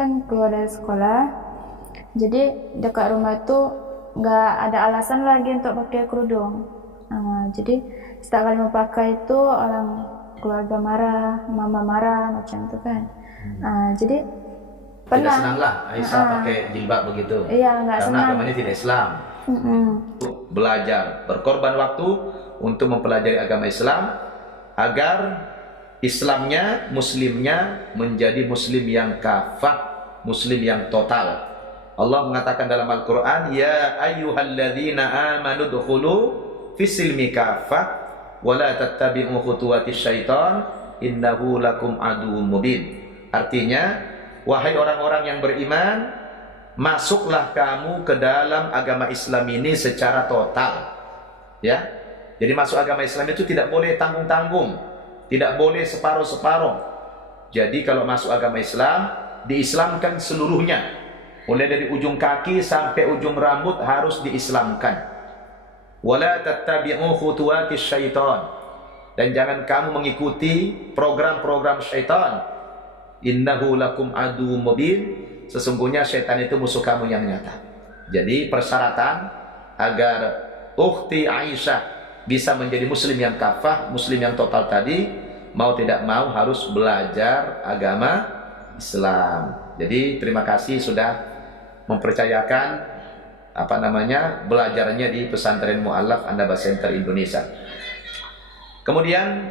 kan keluar dari sekolah, jadi dekat rumah tuh nggak ada alasan lagi untuk pakai kerudung. Jadi setiap kali mau pakai itu orang keluarga marah, mama marah macam itu kan. Jadi Tidak pernah senanglah Aisyah pakai jilbab begitu. iya nggak Karena senang. agama ini tidak Islam. Belajar, berkorban waktu untuk mempelajari agama Islam agar Islamnya, Muslimnya menjadi Muslim yang kafah, Muslim yang total. Allah mengatakan dalam Al-Quran, Ya ayyuhalladzina amanu dukhulu fisilmi kafah wa la tattabi'u khutuwatis syaitan innahu lakum aduwwum mubin. Artinya, wahai orang-orang yang beriman, masuklah kamu ke dalam agama Islam ini secara total. Ya. Jadi masuk agama Islam itu tidak boleh tanggung-tanggung, tidak boleh separuh-separuh. Jadi kalau masuk agama Islam, diislamkan seluruhnya. Mulai dari ujung kaki sampai ujung rambut harus diislamkan. Wala tattabi'u khutuwatis syaitan. Dan jangan kamu mengikuti program-program syaitan. Innahu lakum aduwwum mubin. Sesungguhnya syaitan itu musuh kamu yang nyata. Jadi persyaratan agar ukhti Aisyah bisa menjadi muslim yang kafah, muslim yang total tadi, mau tidak mau harus belajar agama Islam. Jadi terima kasih sudah mempercayakan belajarnya di Pesantren Mu'allaf An-Naba Center Indonesia. Kemudian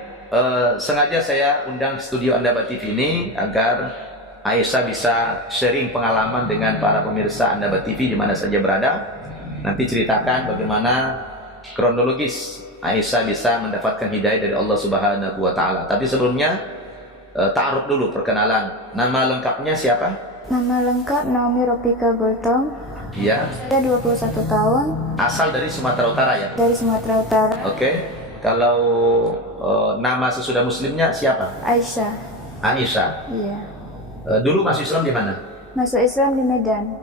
sengaja saya undang studio An-Naba TV ini agar Aisyah bisa sharing pengalaman dengan para pemirsa An-Naba TV di mana saja berada. Nanti ceritakan bagaimana kronologis Aisyah bisa mendapatkan hidayah dari Allah Subhanahu wa Ta'ala. Tapi sebelumnya ta'aruf dulu, perkenalan. Nama lengkapnya siapa? Nama lengkap Naomi Ropika Gultom. Iya. Saya 21 tahun. Asal dari Sumatera Utara ya? Dari Sumatera Utara. Oke. Kalau nama sesudah muslimnya siapa? Aisyah. Aisyah. Iya. Dulu masuk Islam di mana? Masuk Islam di Medan.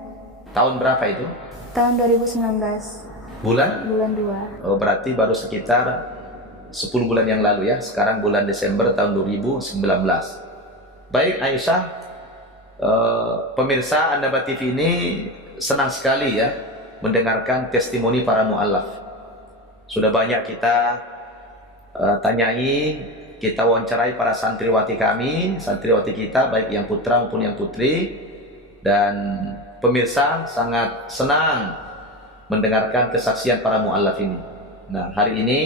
Tahun berapa itu? Tahun 2019. Bulan? Bulan 2. Oh, berarti baru sekitar 10 bulan yang lalu ya. Sekarang bulan Desember tahun 2019. Baik Aisyah, pemirsa An-Naba TV ini senang sekali ya mendengarkan testimoni para mu'allaf. Sudah banyak kita tanyai, kita wawancarai para santriwati kami, santriwati kita baik yang putra maupun yang putri, dan pemirsa sangat senang mendengarkan kesaksian para mu'allaf ini. Nah, hari ini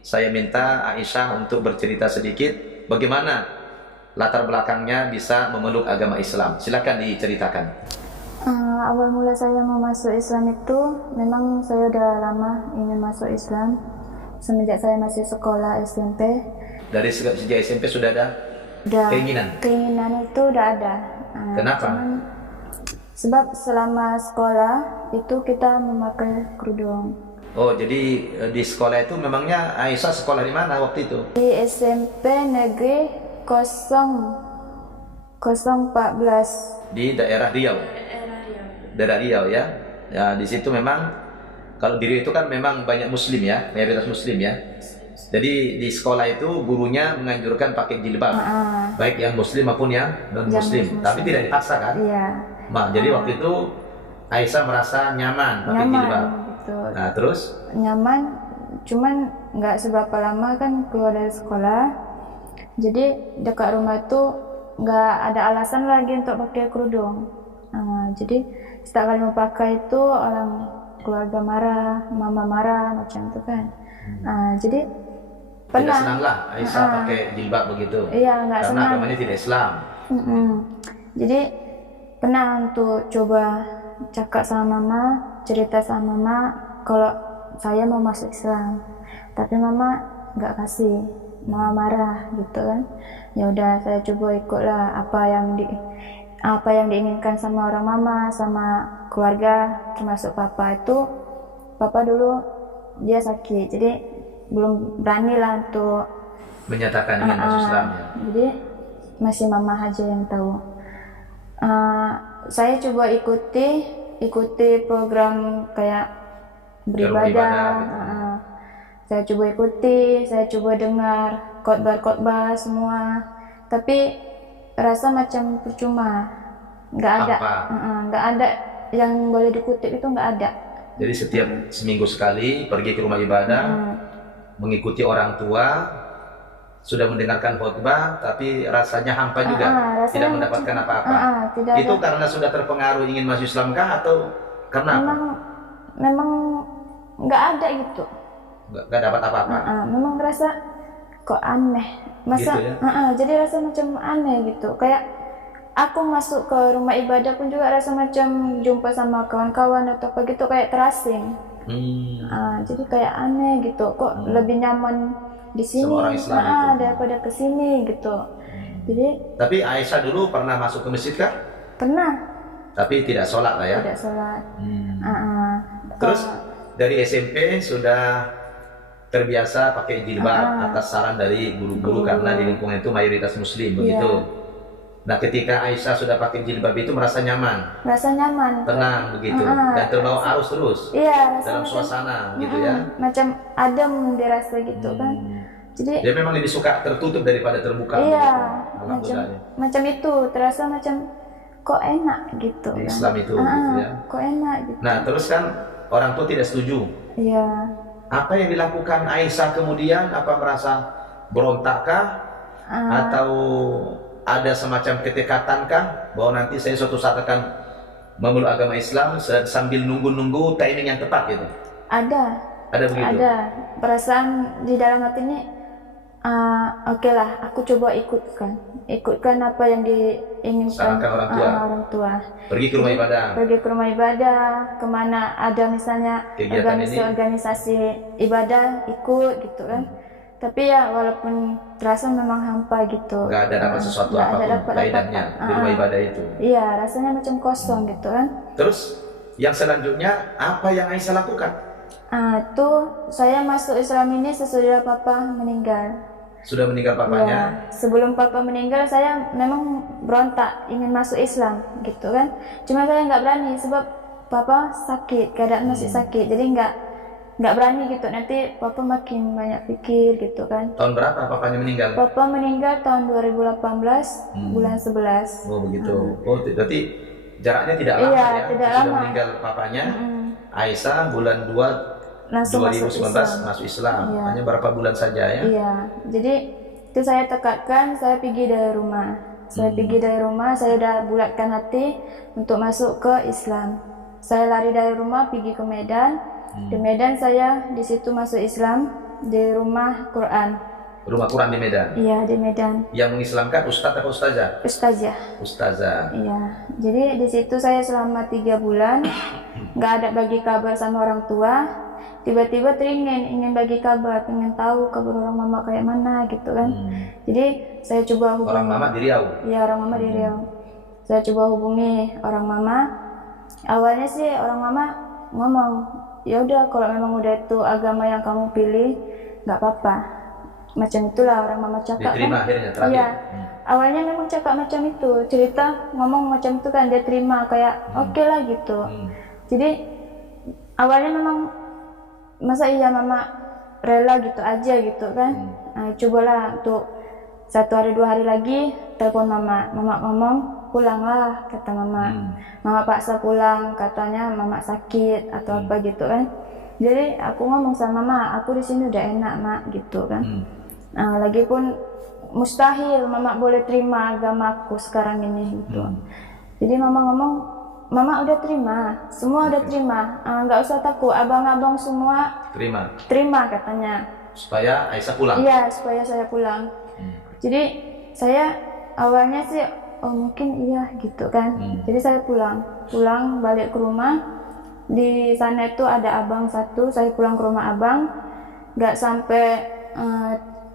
saya minta Aisyah untuk bercerita sedikit bagaimana latar belakangnya bisa memeluk agama Islam. Silakan diceritakan. Awal mula saya mau masuk Islam itu memang saya udah lama ingin masuk Islam semenjak saya masih sekolah SMP. Dari sejak SMP sudah ada keinginan? Keinginan itu udah ada. Kenapa? Sebab selama sekolah itu kita memakai kerudung. Oh, jadi di sekolah itu memangnya Aisyah sekolah di mana waktu itu? Di SMP Negeri 014 di daerah Riau. Daerah Riau ya. Ya, di situ memang kalau di Riau itu kan memang banyak muslim ya, mayoritas muslim ya. Jadi di sekolah itu gurunya menganjurkan pakai jilbab. Baik yang muslim maupun yang non muslim. Tapi tidak dipaksa kan? Iya. Jadi waktu itu Aisyah merasa nyaman pakai jilbab. Betul. Nah, terus? Nyaman, cuman nggak seberapa lama kan keluar dari sekolah. Jadi dekat rumah tuh nggak ada alasan lagi untuk pakai kerudung. Jadi setiap kali mau pakai itu orang keluarga marah, mama marah macam itu kan. Jadi tidak senanglah Aisyah pakai jilbab begitu. Iya, nggak senang. Karena agama ini tidak Islam. Jadi pernah untuk coba cakap sama mama, cerita sama mama kalau saya mau masuk Islam, tapi mama nggak kasih, mama marah gitu kan. Ya udah, saya coba ikutlah apa yang diinginkan sama orang mama, sama keluarga, termasuk papa itu. Papa dulu dia sakit, jadi belum berani lah untuk menyatakan ingin masuk Islam ya. Jadi masih mama aja yang tahu. Saya coba ikuti program kayak beribadah. Saya coba ikuti, saya coba dengar khotbah semua, tapi rasa macam percuma. nggak ada, Hampa. nggak ada yang boleh dikutip, itu nggak ada. Jadi setiap seminggu sekali pergi ke rumah ibadah, mengikuti orang tua, sudah mendengarkan khutbah, tapi rasanya hampa juga, rasanya tidak mendapatkan apa-apa. tidak Itu ada. karena sudah terpengaruh ingin masuk Islam kah atau karena apa? Memang nggak ada gitu. Nggak dapat apa-apa. Memang ngerasa kok aneh, masa Gitu ya? jadi rasa macam aneh gitu. Kayak aku masuk ke rumah ibadah pun juga rasa macam jumpa sama kawan-kawan atau apa gitu, kayak terasing. Jadi kayak aneh gitu, kok lebih nyaman di sini Sama orang Islam itu. daripada ke sini gitu. Jadi Tapi Aisyah dulu pernah masuk ke masjid kah? pernah Tapi tidak sholat lah ya. tidak sholat. Terus dari SMP sudah terbiasa pakai jilbab atas saran dari guru-guru karena di lingkungan itu mayoritas muslim begitu. Nah ketika Aisyah sudah pakai jilbab itu merasa nyaman, tenang begitu, dan terbawa arus terus dalam suasana gitu ya. Macam adem dirasa gitu kan. Jadi dia memang lebih suka tertutup daripada terbuka. Macam itu terasa macam kok enak gitu di kan. Islam itu gitu ya. Kok enak gitu. Nah terus kan orang tua tidak setuju. Iya. Apa yang dilakukan Aisyah kemudian? Apa merasa berontakkah? Atau ada semacam ketekadankah bahwa nanti saya suatu saat akan memeluk agama Islam sambil nunggu-nunggu timing yang tepat gitu? Ada begitu? Ada. Perasaan di dalam hati ini, oke lah, aku coba ikutkan apa yang diinginkan orang tua. Pergi ke rumah ibadah. Kemana ada misalnya organisasi ibadah, ikut gitu kan. Tapi ya walaupun terasa memang hampa gitu. Gak ada dapat sesuatu apapun faedahnya di rumah ibadah itu. Iya, rasanya macam kosong gitu kan. Terus yang selanjutnya apa yang Aisyah lakukan? Tuh saya masuk Islam ini sesudah papa meninggal. Sudah meninggal papanya? Ya, sebelum papa meninggal saya memang berontak ingin masuk Islam gitu kan. Cuma saya nggak berani sebab papa sakit, keadaan masih sakit, jadi nggak berani gitu. Nanti papa makin banyak pikir gitu kan. Tahun berapa papanya meninggal? Papa meninggal tahun 2018 bulan 11. Oh begitu. Oh berarti jaraknya tidak lama ya? Tidak sudah lama. Meninggal papanya. Aisyah bulan 2 langsung 2019 masuk Islam. Hanya berapa bulan saja ya? Iya. Jadi itu saya tekadkan, saya pergi dari rumah. Saya udah bulatkan hati untuk masuk ke Islam. Saya lari dari rumah pergi ke Medan. Di Medan saya di situ masuk Islam di rumah Quran. Rumah Quran di Medan? Iya, di Medan. Yang mengislamkan ustadz atau ustazah? Ustazah. Iya. Jadi di situ saya selama 3 bulan nggak ada bagi kabar sama orang tua. Tiba-tiba ingin bagi kabar, pengen tahu kabar orang mama kayak mana gitu kan. Jadi saya coba hubungi. Orang mama di Riau? Iya, orang mama di Riau. Saya coba hubungi orang mama. Awalnya sih orang mama ngomong, ya udah kalau memang udah itu agama yang kamu pilih nggak apa-apa. Macam itulah orang mama cakap. Diterima kan. akhirnya terakhir? Iya. Awalnya memang cakap macam itu, cerita ngomong macam itu kan, dia terima kayak oke lah gitu. Jadi awalnya memang masa iya mama rela gitu aja gitu kan. Cobalah untuk 1 hari 2 hari lagi telepon mama ngomong pulanglah kata mama. Mama paksa pulang, katanya mama sakit atau apa gitu kan. Jadi aku ngomong sama mama, aku di sini udah enak mak gitu kan. Lagipun mustahil mama boleh terima agamaku sekarang ini gitu. Jadi mama ngomong, mama udah terima, semua udah terima, nggak usah takut, abang-abang semua terima katanya. Supaya Aisyah pulang? Iya, supaya saya pulang. Jadi saya awalnya sih mungkin iya gitu kan. Jadi saya pulang balik ke rumah. Di sana itu ada abang satu, saya pulang ke rumah abang. Nggak sampai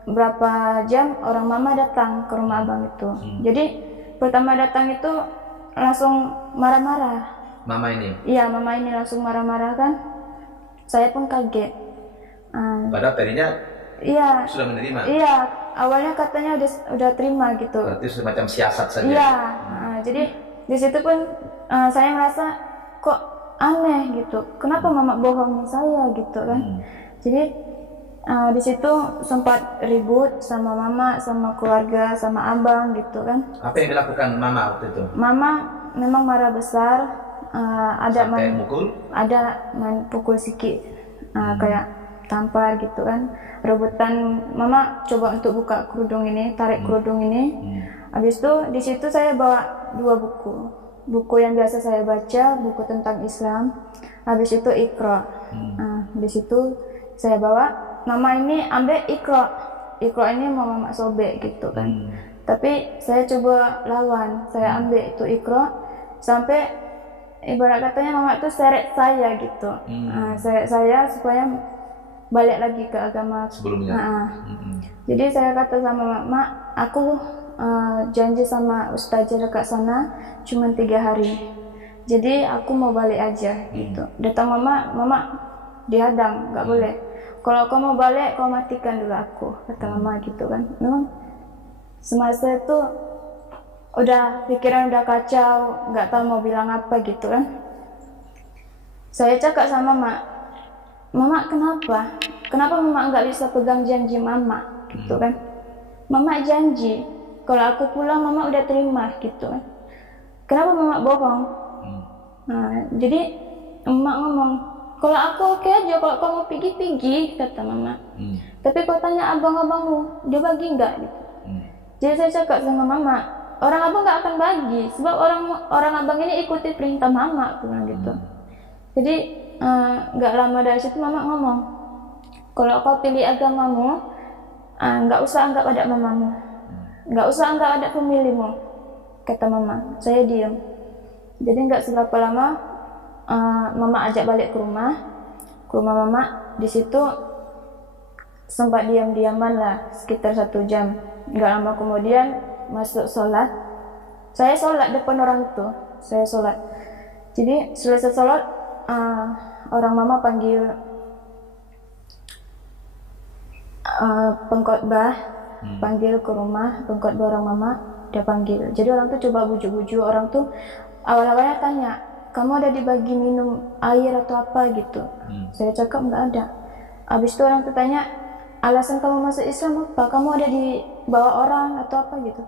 berapa jam orang mama datang ke rumah abang itu. Jadi pertama datang itu langsung marah-marah. Mama ini? Iya, mama ini langsung marah-marah kan. Saya pun kaget. Padahal tadinya sudah menerima? Iya, awalnya katanya udah terima gitu. Berarti semacam siasat saja? Iya, jadi di situ pun saya merasa kok aneh gitu. Kenapa mama bohongin saya gitu kan? Jadi di situ sempat ribut sama mama, sama keluarga, sama abang gitu kan. Apa yang dilakukan mama waktu itu? Mama memang marah besar, ada Sampai mukul? ada pukul sikit, kayak tampar gitu kan, rebutan. Mama coba untuk buka kerudung ini, tarik kerudung ini. Habis itu di situ saya bawa 2 buku yang biasa saya baca, buku tentang Islam. Habis itu Iqra. Di situ saya bawa, mama ini ambil Iqra ini mau mama sobek gitu kan. Tapi saya coba lawan, saya ambil itu Iqra sampai ibarat katanya mama itu seret saya gitu. Seret saya supaya balik lagi ke agama sebelumnya. Jadi saya kata sama mama, aku janji sama ustazah dekat sana cuma 3 hari. Jadi aku mau balik aja gitu. Datang mama dihadang, nggak boleh. Kalau kau mau balik, kau matikan dulu aku, kata mama gitu kan. Memang semasa itu udah pikiran udah kacau, nggak tahu mau bilang apa gitu kan. Saya cakap sama mama kenapa mama nggak bisa pegang janji mama gitu kan. Mama janji kalau aku pulang mama udah terima gitu kan. Kenapa mama bohong? Jadi emak ngomong, kalau aku oke aja, kalau kamu pergi, kata mama. Tapi kau tanya abang-abangmu, dia bagi nggak gitu. Jadi saya cakap sama mama, orang abang nggak akan bagi, sebab orang abang ini ikuti perintah mama, bilang gitu. Jadi nggak lama dari situ mama ngomong, kalau kau pilih agamamu, nggak usah anggap ada mamamu, nggak usah anggap ada pemilihmu, kata mama. Saya diam. Jadi nggak seberapa lama mama ajak balik ke rumah mama. Di situ sempat diam-diaman lah sekitar 1 jam. Nggak lama kemudian masuk sholat. Saya sholat depan orang itu. Saya sholat. Jadi selesai sholat, orang mama panggil pengkhotbah, panggil ke rumah pengkhotbah orang mama, dia panggil. Jadi orang tuh coba bujuk-bujuk. Orang tuh awal-awalnya tanya, kamu ada dibagi minum air atau apa gitu. Saya cakap nggak ada. Abis itu orang tuh tanya, alasan kamu masuk Islam apa? Kamu ada dibawa orang atau apa gitu?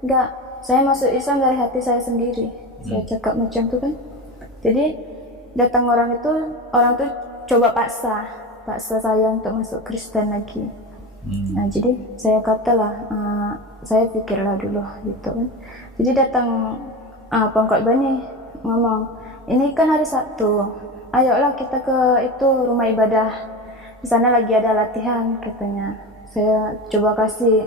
Enggak, saya masuk Islam dari hati saya sendiri. Saya cakap macam itu kan. Jadi datang orang tuh coba paksa saya untuk masuk Kristen lagi. Nah jadi saya katalah, saya pikirlah dulu gitu kan. Jadi datang pengkhotbah nih ngomong, ini kan hari Sabtu, ayolah kita ke itu rumah ibadah, di sana lagi ada latihan katanya. Saya coba kasih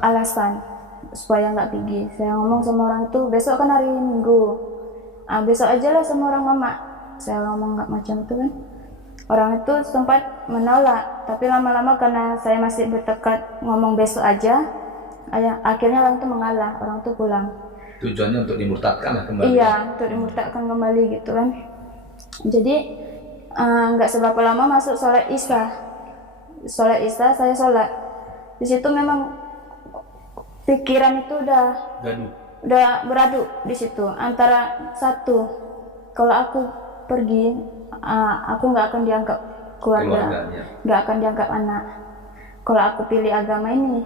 alasan supaya nggak pergi. Saya ngomong sama orang itu, besok kan hari Minggu, besok aja lah sama orang mama. Saya ngomong nggak macam itu kan. Orang itu sempat menolak, tapi lama-lama karena saya masih bertekad ngomong besok aja, akhirnya orang itu mengalah, orang itu pulang. Tujuannya untuk dimurtadkan lah kembali. Iya, untuk dimurtadkan kembali gitu kan. Jadi nggak seberapa lama masuk sholat isya saya sholat. Di situ memang pikiran itu udah beraduk di situ antara satu, kalau aku pergi aku nggak akan dianggap keluarga, nggak akan dianggap anak. Kalau aku pilih agama ini,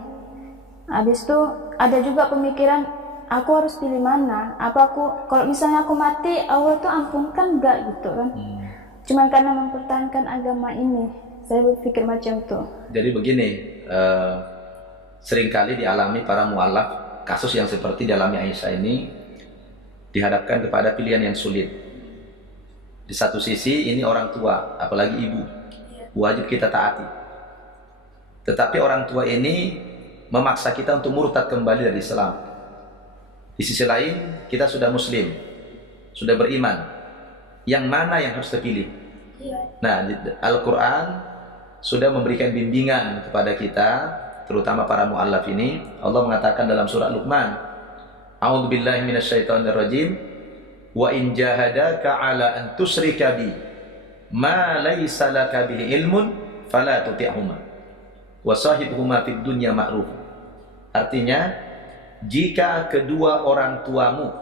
habis itu ada juga pemikiran aku harus pilih mana. Apa kalau misalnya aku mati, Allah tuh ampunkan nggak gitu kan? Cuman karena mempertahankan agama ini, saya berpikir macam tuh. Jadi begini, seringkali dialami para mu'alaf, kasus yang seperti dialami Aisyah ini dihadapkan kepada pilihan yang sulit. Di satu sisi ini orang tua, apalagi ibu, wajib kita taati. Tetapi orang tua ini memaksa kita untuk murtad kembali dari Islam. Di sisi lain kita sudah muslim, sudah beriman. Yang mana yang harus terpilih? Nah, Al-Quran sudah memberikan bimbingan kepada kita, terutama para mu'allaf ini. Allah mengatakan dalam surah Luqman, A'udzubillahi minasyaitonirrajim, wa in jahadaka ala an tusyrika bi ma laysa laka bihi ilmun fala tuti'huma wa sahibhuma fid dunya ma'ruf. Artinya, jika kedua orang tuamu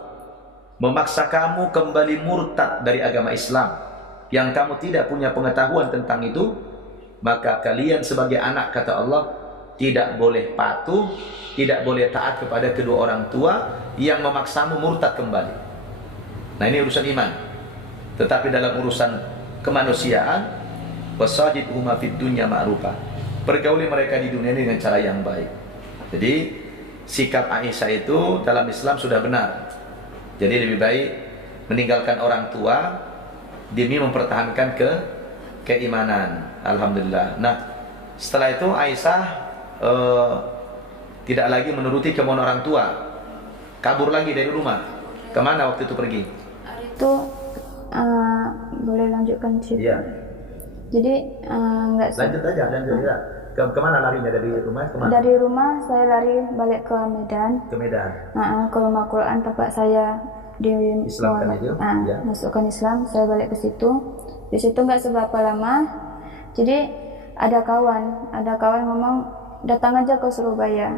memaksa kamu kembali murtad dari agama Islam yang kamu tidak punya pengetahuan tentang itu, maka kalian sebagai anak, kata Allah, tidak boleh patuh, tidak boleh taat kepada kedua orang tua yang memaksamu murtad kembali. Nah, ini urusan iman. Tetapi dalam urusan kemanusiaan, wasajidhuma fid dunya ma'rufa, pergauli mereka di dunia ini dengan cara yang baik. Jadi sikap Aisyah itu dalam Islam sudah benar. Jadi lebih baik meninggalkan orang tua demi mempertahankan keimanan. Alhamdulillah. Nah, setelah itu Aisyah tidak lagi menuruti kemauan orang tua, kabur lagi dari rumah. Kemana waktu itu pergi? Itu boleh lanjutkan cerita? Iya. Jadi nggak Lanjut aja, lanjut ya. Kemana larinya dari rumah? Kemana? Dari rumah saya lari balik ke Medan. Ke Medan. Ke rumah Quran tempat saya di Islamkan itu. Ya. Masukkan Islam, saya balik ke situ. Di situ nggak seberapa lama. Jadi ada kawan ngomong datang aja ke Surabaya.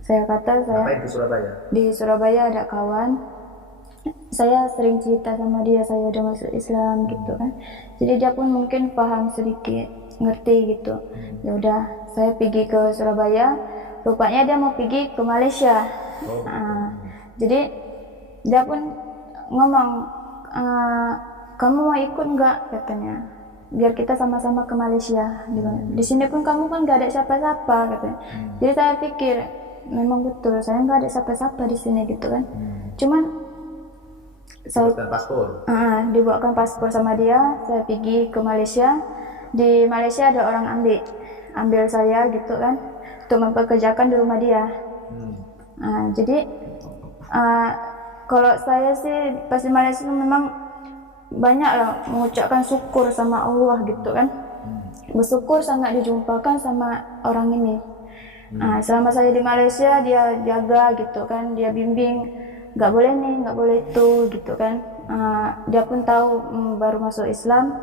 Saya kata Ngapain ke Surabaya? di Surabaya ada kawan. Saya sering cerita sama dia saya udah masuk Islam gitu kan. Jadi dia pun mungkin paham sedikit, ngerti gitu. Ya udah, saya pergi ke Surabaya. Rupanya dia mau pergi ke Malaysia. Jadi dia pun ngomong, kamu mau ikut nggak katanya? Biar kita sama-sama ke Malaysia. Di sini pun kamu kan nggak ada siapa-siapa katanya. Jadi saya pikir memang betul, saya nggak ada siapa-siapa di sini gitu kan. Cuman saya dibuatkan paspor sama dia. Saya pergi ke Malaysia. Di Malaysia ada orang ambil saya gitu kan untuk mempekerjakan di rumah dia. Jadi kalau saya sih pas di Malaysia memang banyak lah mengucapkan syukur sama Allah gitu kan. Bersyukur sangat dijumpakan sama orang ini. Selama saya di Malaysia dia jaga gitu kan, dia bimbing, nggak boleh nih, nggak boleh itu gitu kan. Dia pun tahu baru masuk Islam,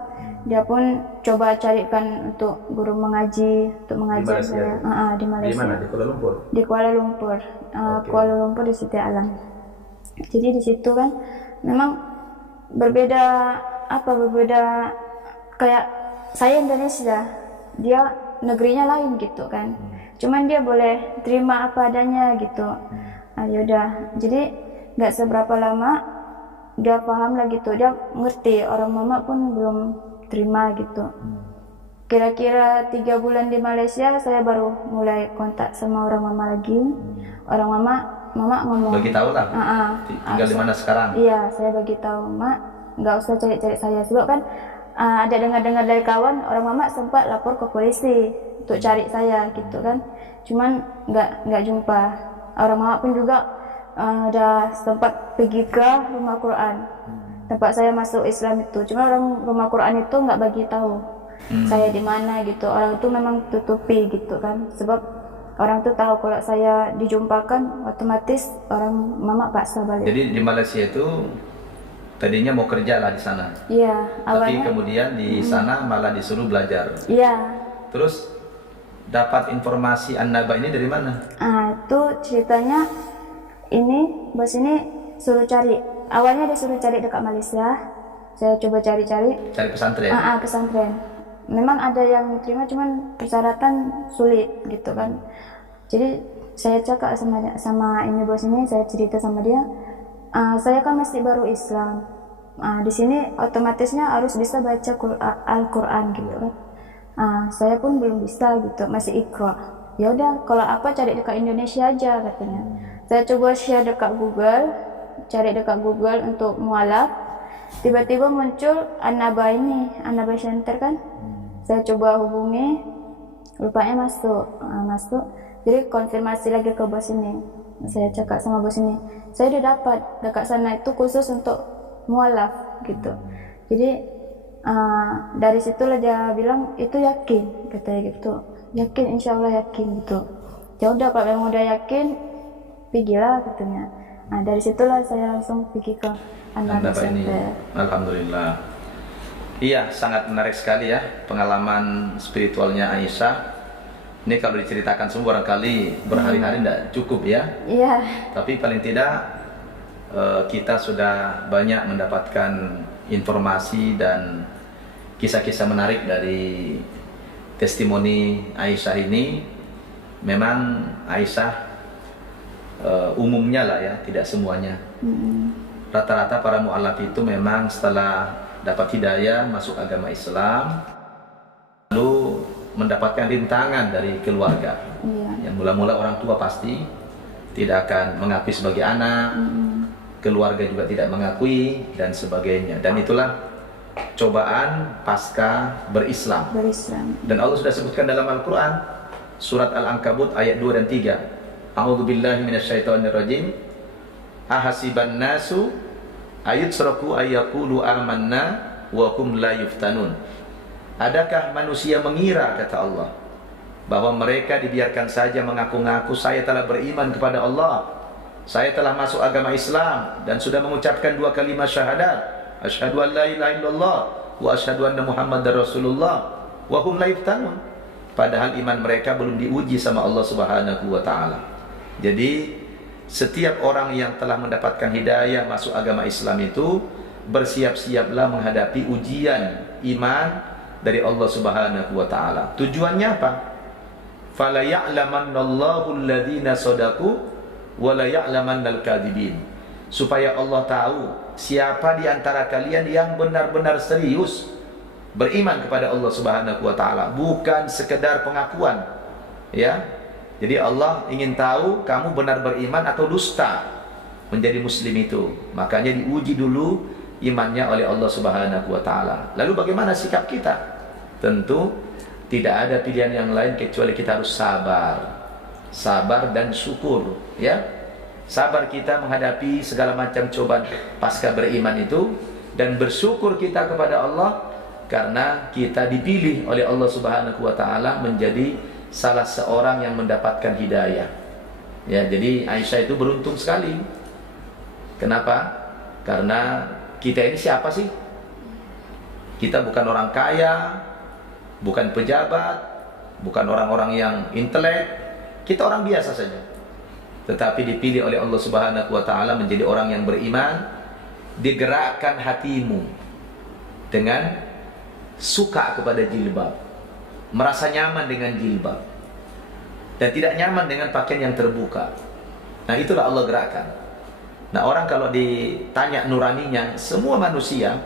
dia pun coba carikan untuk guru mengaji untuk mengajar saya di Malaysia. Di mana? Di Kuala Lumpur? Di Kuala Lumpur. Kuala Lumpur di Siti Alam. Jadi di situ kan memang berbeda kayak saya Indonesia, dia negerinya lain gitu kan. Cuman dia boleh terima apa adanya gitu. Yaudah, jadi nggak seberapa lama dia paham lah gitu, dia ngerti. Orang mama pun belum terima gitu. Kira-kira 3 bulan di Malaysia saya baru mulai kontak sama orang mama lagi. Orang mama ngomong, bagi tahu lah tinggal di mana sekarang. Iya, saya bagi tahu, mak nggak usah cari-cari saya, sebab kan ada dengar-dengar dari kawan orang mama sempat lapor ke polisi untuk cari saya gitu kan. Cuman nggak jumpa. Orang mama pun juga udah sempat pergi ke rumah Quran tempat saya masuk Islam itu. Cuma orang rumah Quran itu nggak bagi tahu saya di mana gitu. Orang itu memang tutupi gitu kan, sebab orang tuh tahu kalau saya dijumpakan, otomatis orang mama paksa balik. Jadi di Malaysia itu tadinya mau kerja lah di sana. Iya, awalnya. Tapi kemudian di sana malah disuruh belajar. Iya. Terus dapat informasi An-Naba ini dari mana? Itu ceritanya ini bos ini suruh cari. Awalnya dia suruh cari dekat Malaysia. Saya coba cari-cari. Cari pesantren. Pesantren. Memang ada yang terima, cuman persyaratan sulit gitu kan. Jadi saya cakap sama ini bos ini, saya cerita sama dia, saya kan masih baru Islam. Di sini otomatisnya harus bisa baca Al-Quran gitu kan. Saya pun belum bisa gitu, masih Iqra. Ya udah, kalau apa cari dekat Indonesia aja katanya. Saya coba share dekat Google, cari dekat Google untuk mualaf. Tiba-tiba muncul An-Naba ini, An-Naba Center kan. Saya coba hubungi, rupanya masuk. Jadi konfirmasi lagi ke bos ini. Saya cakap sama bos ini, saya udah dapat dekat sana itu khusus untuk mualaf gitu. Jadi dari situlah dia bilang itu yakin, katanya gitu. Yakin, insya Allah yakin gitu. Ya udah, kalau memang udah yakin, pergilah katanya. Dari situlah saya langsung pergi ke An-Naba Center. Alhamdulillah. Iya, sangat menarik sekali ya pengalaman spiritualnya Aisyah. Ini kalau diceritakan semua barangkali berhari-hari tidak cukup ya. Iya. Tapi paling tidak kita sudah banyak mendapatkan informasi dan kisah-kisah menarik dari testimoni Aisyah ini, memang Aisyah umumnya lah ya, tidak semuanya. Rata-rata para mu'alaf itu memang setelah dapat hidayah masuk agama Islam, lalu mendapatkan rintangan dari keluarga. Yang mula-mula orang tua pasti tidak akan mengakui sebagai anak, keluarga juga tidak mengakui, dan sebagainya. Dan itulah cobaan pasca berislam. Dan Allah sudah sebutkan dalam Al-Quran, surat Al-Ankabut ayat 2 dan 3. A'udzubillahi minasyaitonirrajim. Ahasiban nasu ayutsraku ayyaqulu amanna wa hum la yuftanun. Adakah manusia mengira, kata Allah, bahwa mereka dibiarkan saja mengaku-ngaku saya telah beriman kepada Allah, saya telah masuk agama Islam dan sudah mengucapkan 2 kalimat syahadat, asyhadu an la ilaha illallah wa asyhadu anna muhammadar rasulullah, wa hum la yuftanun, padahal iman mereka belum diuji sama Allah Subhanahu wa taala. Jadi setiap orang yang telah mendapatkan hidayah masuk agama Islam itu bersiap-siaplah menghadapi ujian iman dari Allah Subhanahu wa taala. Tujuannya apa? Fala ya'lamannallahu alladhina shadaqu wa la ya'lamannal kadhibin. Supaya Allah tahu siapa di antara kalian yang benar-benar serius beriman kepada Allah Subhanahu wa taala, bukan sekedar pengakuan. Ya. Jadi Allah ingin tahu kamu benar beriman atau dusta menjadi muslim itu. Makanya diuji dulu imannya oleh Allah Subhanahu wa taala. Lalu bagaimana sikap kita? Tentu tidak ada pilihan yang lain kecuali kita harus sabar. Sabar dan syukur, ya. Sabar kita menghadapi segala macam cobaan pasca beriman itu, dan bersyukur kita kepada Allah karena kita dipilih oleh Allah Subhanahu wa taala menjadi salah seorang yang mendapatkan hidayah. Ya, jadi Aisyah itu beruntung sekali. Kenapa? Karena kita ini siapa sih? Kita bukan orang kaya, bukan pejabat, bukan orang-orang yang intelek. Kita orang biasa saja. Tetapi dipilih oleh Allah Subhanahu wa taala menjadi orang yang beriman, digerakkan hatimu dengan suka kepada jilbab, merasa nyaman dengan jilbab, dan tidak nyaman dengan pakaian yang terbuka. Nah, itulah Allah gerakkan. Nah, orang kalau ditanya nuraninya, semua manusia,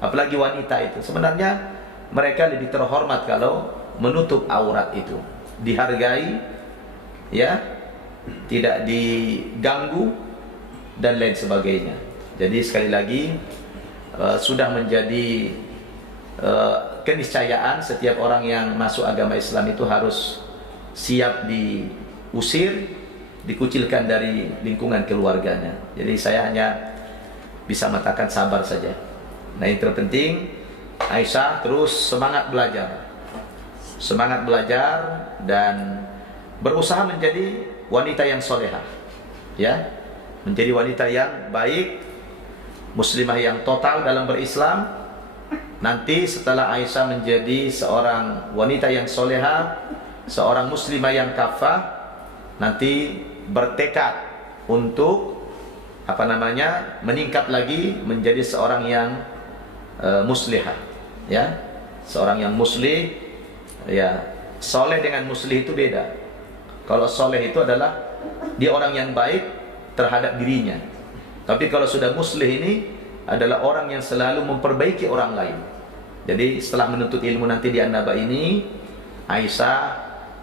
apalagi wanita itu, sebenarnya mereka lebih terhormat kalau menutup aurat itu, dihargai, ya, tidak diganggu, dan lain sebagainya. Jadi sekali lagi sudah menjadi keniscayaan setiap orang yang masuk agama Islam itu harus siap diusir, dikucilkan dari lingkungan keluarganya. Jadi saya hanya bisa mengatakan sabar saja. Nah, yang terpenting Aisyah terus semangat belajar dan berusaha menjadi wanita yang solehah, ya, menjadi wanita yang baik, muslimah yang total dalam berislam. Nanti setelah Aisyah menjadi seorang wanita yang soleha, seorang muslimah yang kafah, nanti bertekad untuk meningkat lagi menjadi seorang yang muslihah, ya, seorang yang muslih, ya. Soleh dengan muslih itu beda. Kalau soleh itu adalah dia orang yang baik terhadap dirinya, tapi kalau sudah muslih ini adalah orang yang selalu memperbaiki orang lain. Jadi setelah menuntut ilmu nanti di An-Naba ini, Aisyah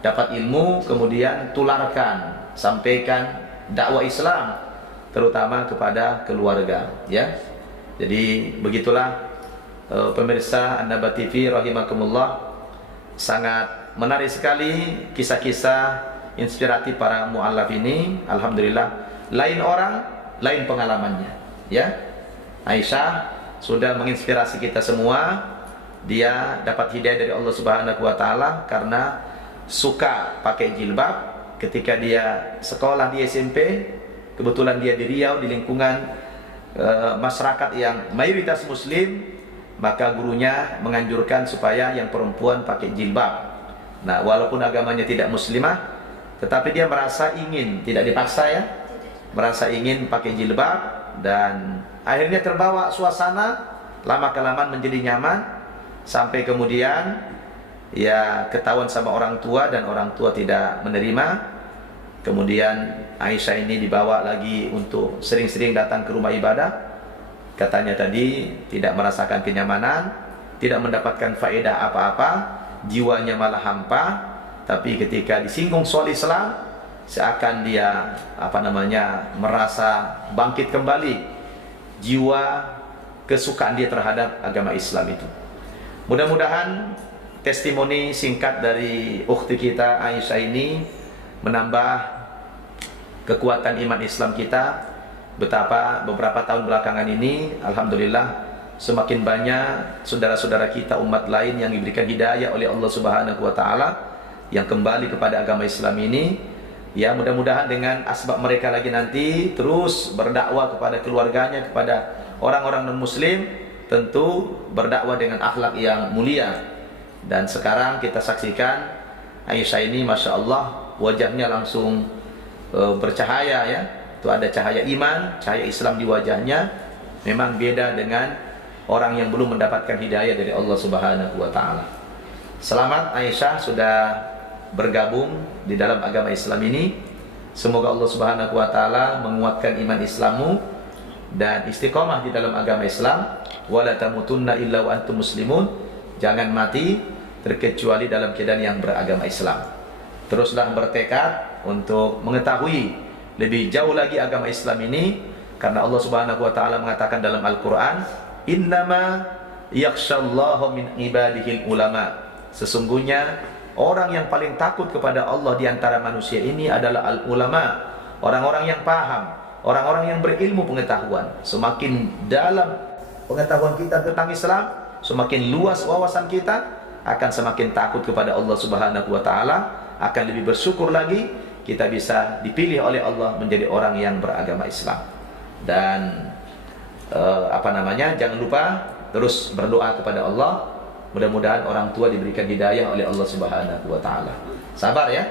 dapat ilmu, kemudian tularkan, sampaikan dakwah Islam, terutama kepada keluarga, ya. Jadi begitulah pemirsa An-Naba TV rahimakumullah, sangat menarik sekali kisah-kisah inspiratif para mu'allaf ini. Alhamdulillah, lain orang, lain pengalamannya, ya. Aisyah sudah menginspirasi kita semua. Dia dapat hidayah dari Allah Subhanahu wa taala karena suka pakai jilbab. Ketika dia sekolah di SMP, kebetulan dia di Riau, di lingkungan masyarakat yang mayoritas muslim, maka gurunya menganjurkan supaya yang perempuan pakai jilbab. Nah, walaupun agamanya tidak muslimah, tetapi dia merasa ingin, tidak dipaksa, ya, merasa ingin pakai jilbab. Dan akhirnya terbawa suasana, lama-kelamaan menjadi nyaman, sampai kemudian ya ketahuan sama orang tua dan orang tua tidak menerima. Kemudian Aisyah ini dibawa lagi untuk sering-sering datang ke rumah ibadah. Katanya tadi tidak merasakan kenyamanan, tidak mendapatkan faedah apa-apa, jiwanya malah hampa. Tapi ketika disinggung soal Islam, seakan dia merasa bangkit kembali jiwa kesukaan dia terhadap agama Islam itu. Mudah-mudahan testimoni singkat dari ukhti kita Aisyah ini menambah kekuatan iman Islam kita. Betapa beberapa tahun belakangan ini alhamdulillah semakin banyak saudara-saudara kita umat lain yang diberikan hidayah oleh Allah Subhanahu wa taala yang kembali kepada agama Islam ini. Ya, mudah-mudahan dengan asbab mereka lagi nanti terus berdakwah kepada keluarganya, kepada orang-orang non-muslim, tentu berdakwah dengan akhlak yang mulia. Dan sekarang kita saksikan Aisyah ini Masya Allah wajahnya langsung bercahaya ya. Itu ada cahaya iman, cahaya Islam di wajahnya. Memang beda dengan orang yang belum mendapatkan hidayah dari Allah Subhanahu wa taala. Selamat Aisyah sudah bergabung di dalam agama Islam ini. Semoga Allah Subhanahu wa taala menguatkan iman Islammu dan istiqomah di dalam agama Islam. Wala tamutunna illa wa antum muslimun. Jangan mati terkecuali dalam keadaan yang beragama Islam. Teruslah bertekad untuk mengetahui lebih jauh lagi agama Islam ini, karena Allah Subhanahu wa taala mengatakan dalam Al-Qur'an, "Innama yakhshallahu min ibadihil ulama." Sesungguhnya orang yang paling takut kepada Allah di antara manusia ini adalah al-ulama, orang-orang yang paham, orang-orang yang berilmu pengetahuan. Semakin dalam pengetahuan kita tentang Islam, semakin luas wawasan kita, akan semakin takut kepada Allah Subhanahu wa taala, akan lebih bersyukur lagi kita bisa dipilih oleh Allah menjadi orang yang beragama Islam. Dan jangan lupa terus berdoa kepada Allah. Mudah-mudahan orang tua diberikan hidayah oleh Allah Subhanahu wa taala. Sabar ya.